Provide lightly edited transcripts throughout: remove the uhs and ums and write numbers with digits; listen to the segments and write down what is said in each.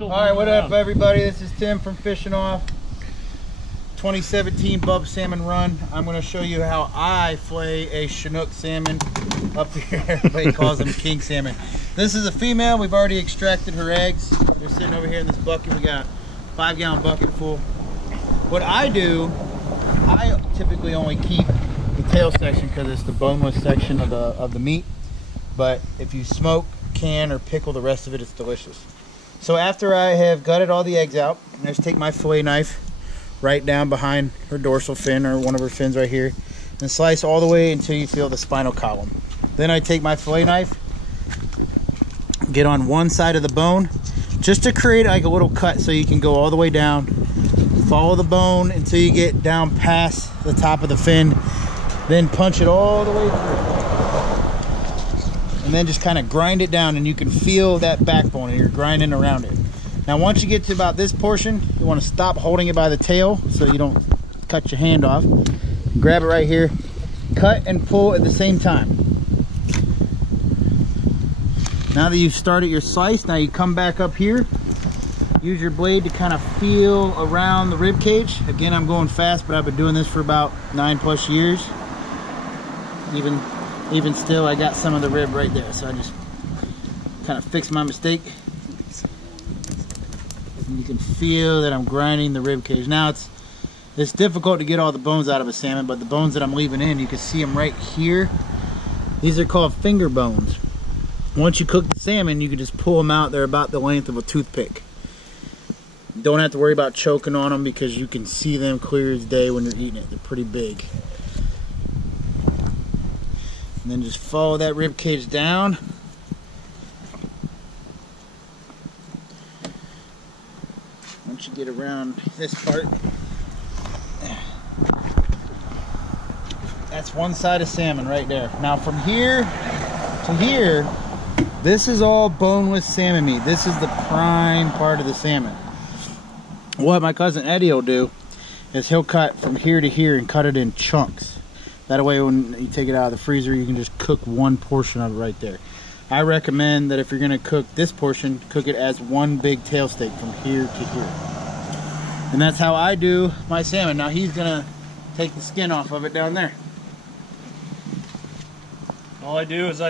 All right, what up, everybody? This is Tim from Fishinoff. 2017 Bub Salmon Run. I'm going to show you how I fillet a Chinook salmon. Up here, everybody calls them king salmon. This is a female. We've already extracted her eggs. They're sitting over here in this bucket. We got a 5-gallon bucket full. What I do, I typically only keep the tail section because it's the boneless section of the meat. But if you smoke, can, or pickle the rest of it, it's delicious. So after I have gutted all the eggs out, I just take my fillet knife right down behind her dorsal fin, or one of her fins right here, and slice all the way until you feel the spinal column. Then I take my fillet knife, get on one side of the bone, just to create like a little cut so you can go all the way down, follow the bone until you get down past the top of the fin, then punch it all the way through. And then just kind of grind it down, and you can feel that backbone and you're grinding around it. Now once you get to about this portion, you want to stop holding it by the tail so you don't cut your hand off. Grab it right here, cut and pull at the same time. Now that you've started your slice, now you come back up here, use your blade to kind of feel around the rib cage. Again, I'm going fast, but I've been doing this for about 9+ years. Even still, I got some of the rib right there, so I just kind of fix my mistake. And you can feel that I'm grinding the rib cage. Now it's difficult to get all the bones out of a salmon, but the bones that I'm leaving in, you can see them right here. These are called finger bones. Once you cook the salmon, you can just pull them out. They're about the length of a toothpick. Don't have to worry about choking on them because you can see them clear as day when you're eating it. They're pretty big. And then just follow that rib cage down. Once you get around this part, that's one side of salmon right there. Now from here to here, this is all boneless salmon meat. This is the prime part of the salmon. What my cousin Eddie will do is he'll cut from here to here and cut it in chunks. That way when you take it out of the freezer, you can just cook one portion of it right there. I recommend that if you're gonna cook this portion, cook it as one big tail steak from here to here. And that's how I do my salmon. Now he's gonna take the skin off of it down there. All I do is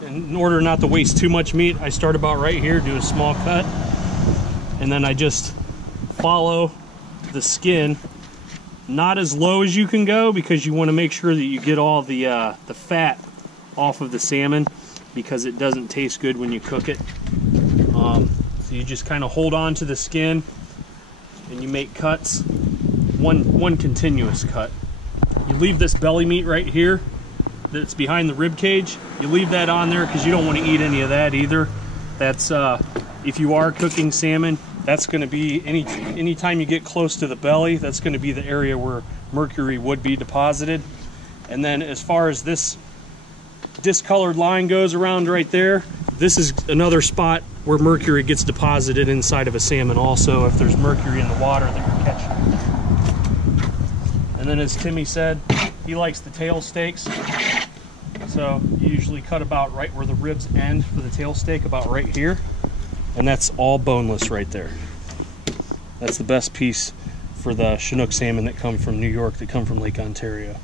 in order not to waste too much meat, I start about right here, do a small cut, and then I just follow the skin. Not as low as you can go, because you want to make sure that you get all the fat off of the salmon, because it doesn't taste good when you cook it. So you just kind of hold on to the skin and you make cuts, one continuous cut. You leave this belly meat right here that's behind the rib cage. You leave that on there because you don't want to eat any of that either. That's if you are cooking salmon, that's going to be anytime you get close to the belly, that's going to be the area where mercury would be deposited. And then as far as this discolored line goes around right there, this is another spot where mercury gets deposited inside of a salmon also, if there's mercury in the water that you're catching. And then as Timmy said, he likes the tail steaks. So you usually cut about right where the ribs end for the tail steak, about right here. And that's all boneless right there. That's the best piece for the Chinook salmon that come from New York, that come from Lake Ontario.